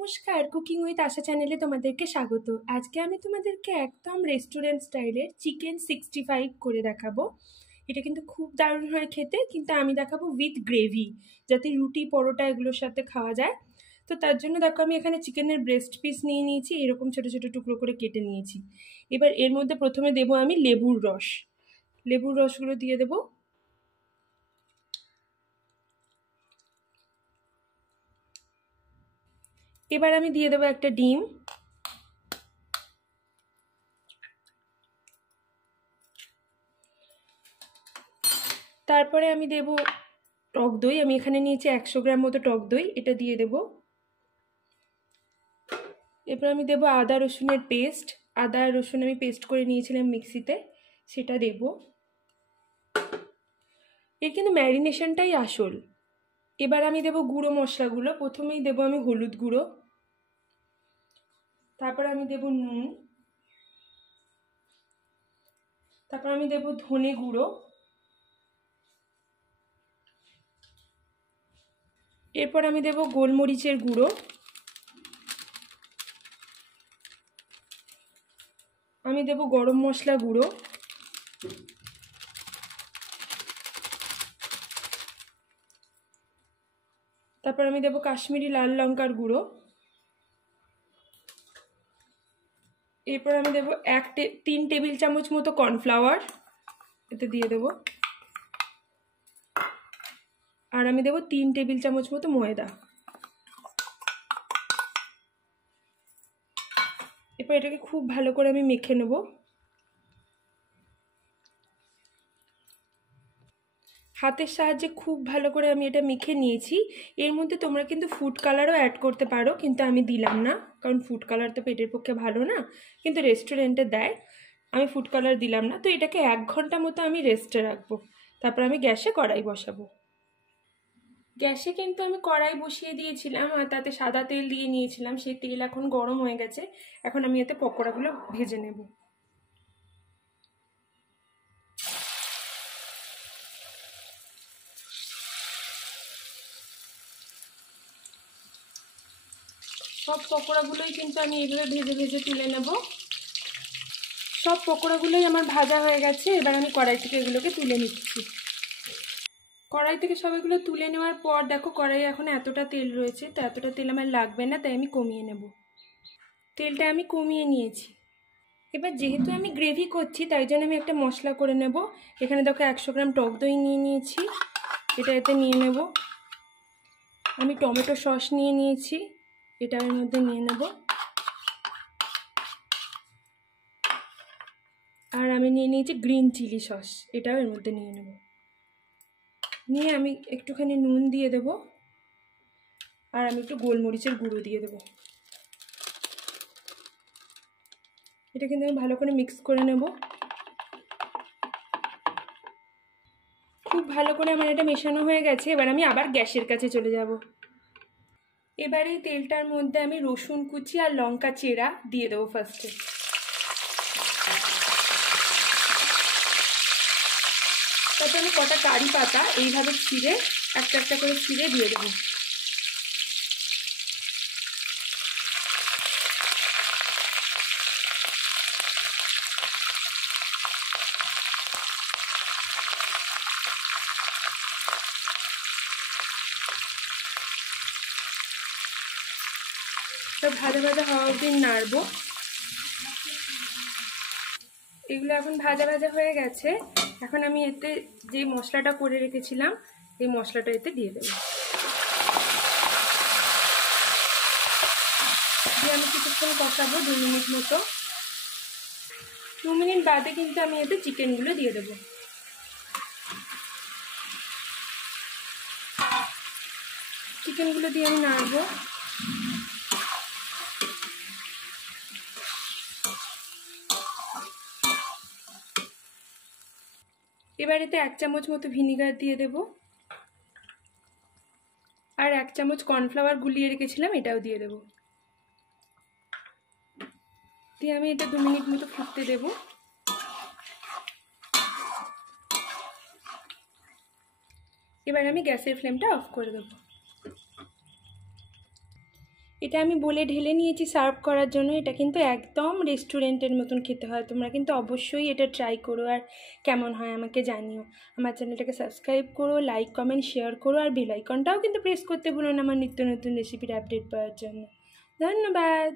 নমস্কার, cooking with আশা চ্যানেলে তোমাদেরকে স্বাগত। আজকে আমি তোমাদেরকে একদম রেস্টুরেন্ট স্টাইলের চিকেন 65 করে দেখাবো। এটা কিন্তু খুব দারুণ হয় খেতে, কিন্তু আমি দেখাবো উইথ গ্রেভি, যাতে রুটি পরোটা এগুলোর সাথে খাওয়া যায়। তো তার জন্য দেখো আমি এখানে চিকেনের ব্রেস্ট পিস নিয়ে নিয়েছি, এরকম ছোটো ছোটো টুকরো করে কেটে নিয়েছি। এবার এর মধ্যে প্রথমে দেবো আমি লেবুর রস। লেবুর রসগুলো দিয়ে দেবো। এবার আমি দিয়ে দেবো একটা ডিম। তারপরে আমি দেব টক দই। আমি এখানে নিয়েছি 100 গ্রাম মতো টক দই, এটা দিয়ে দেব। এরপর আমি দেব আদা রসুনের পেস্ট। আদা রসুন আমি পেস্ট করে নিয়েছিলাম মিক্সিতে, সেটা দেব। এর কিন্তু ম্যারিনেশনটাই আসল। এবার আমি দেব গুঁড়ো মশলাগুলো। প্রথমেই দেব আমি হলুদ গুঁড়ো, তারপর আমি দেব নুন, তারপর আমি দেব ধনে গুঁড়ো, এরপর আমি দেব গোলমরিচের গুঁড়ো, আমি দেব গরম মশলা গুঁড়ো, তারপর আমি দেব কাশ্মীরি লাল লঙ্কার গুঁড়ো, এরপর আমি দেব 3 টেবিল চামচ মতো কর্নফ্লাওয়ার, এতে দিয়ে দেব। আর আমি দেব 3 টেবিল চামচ মতো ময়দা। এরপর এটাকে খুব ভালো করে আমি মেখে নেব। হাতের সাহায্যে খুব ভালো করে আমি এটা মেখে নিয়েছি। এর মধ্যে তোমরা কিন্তু ফুড কালারও অ্যাড করতে পারো, কিন্তু আমি দিলাম না, কারণ ফুড কালার তো পেটের পক্ষে ভালো না, কিন্তু রেস্টুরেন্টে দেয়, আমি ফুড কালার দিলাম না। তো এটাকে 1 ঘন্টা মতো আমি রেস্টে রাখবো। তারপর আমি গ্যাসে কড়াই বসাবো। গ্যাসে কিন্তু আমি কড়াই বসিয়ে দিয়েছিলাম, আর তাতে সাদা তেল দিয়ে নিয়েছিলাম। সেই তেল এখন গরম হয়ে গেছে। এখন আমি এতে পকোড়াগুলো ভেজে নেব। সব পকোড়াগুলোই কিন্তু আমি এইভাবে ভেজে ভেজে তুলে নেব। সব পকোড়াগুলোই আমার ভাজা হয়ে গেছে। এবার আমি কড়াই থেকে এগুলোকে তুলে নিচ্ছি। কড়াই থেকে সব এগুলো তুলে নেওয়ার পর দেখো কড়াইয়ে এখন এতটা তেল রয়েছে, তো এতটা তেল আমার লাগবে না, তাই আমি কমিয়ে নেব। তেলটা আমি কমিয়ে নিয়েছি। এবার যেহেতু আমি গ্রেভি করছি, তাই জন্য আমি একটা মশলা করে নেব। এখানে দেখো 100 গ্রাম টক দই নিয়ে নিয়েছি, এটা এতে নিয়ে নেব। আমি টমেটো সস নিয়ে নিয়েছি, এটা এর মধ্যে নিয়ে নেব। আর আমি নিয়ে নিয়েছি গ্রিন চিলি সস, এটাও এর মধ্যে নিয়ে নেব। নিয়ে আমি একটুখানি নুন দিয়ে দেব, আর আমি একটু গোলমরিচের গুঁড়ো দিয়ে দেব। এটা কিন্তু আমি ভালো করে মিক্স করে নেব। খুব ভালো করে আমার এটা মেশানো হয়ে গেছে। এবার আমি আবার গ্যাসের কাছে চলে যাব। এবার এই তেলটার মধ্যে আমি রসুন কুচি আর লঙ্কা চেরা দিয়ে দেবো ফার্স্টে। তারপর আমি কটা কারি পাতা এইভাবে ছিঁড়ে একটা একটা করে ছিঁড়ে দিয়ে দেবো। সব ভাজা ভাজা হওয়া অবধি নাড়বো। এগুলো এখন ভাজা ভাজা হয়ে গেছে। এখন আমি এতে যে মশলাটা করে রেখেছিলাম, এই মশলাটা এতে দিয়ে দেবো। দিয়ে আমি কিছুক্ষণ কষাবো, 2 মিনিট মতো। 2 মিনিট বাদে কিন্তু আমি এতে চিকেনগুলো দিয়ে দেবো। চিকেনগুলো দিয়ে আমি নাড়বো। এবার এতে 1 চামচ মতো ভিনিগার দিয়ে দেব, আর 1 চামচ কর্নফ্লাওয়ার গুলিয়ে রেখেছিলাম, এটাও দিয়ে দেব। দিয়ে আমি এটা 2 মিনিট মতো ফুটতে দেব। এবার আমি গ্যাসের ফ্লেমটা অফ করে দেব। এটা আমি বলে ঢেলে নিয়েছি সার্ভ করার জন্য। এটা কিন্তু একদম রেস্টুরেন্টের মতন খেতে হয়। তোমরা কিন্তু অবশ্যই এটা ট্রাই করো, আর কেমন হয় আমাকে জানিও। আমার চ্যানেলটাকে সাবস্ক্রাইব করো, লাইক কমেন্ট শেয়ার করো, আর বেল আইকনটাও কিন্তু প্রেস করতে ভুলো না আমার নিত্য নতুন রেসিপির আপডেট পাওয়ার জন্য। ধন্যবাদ।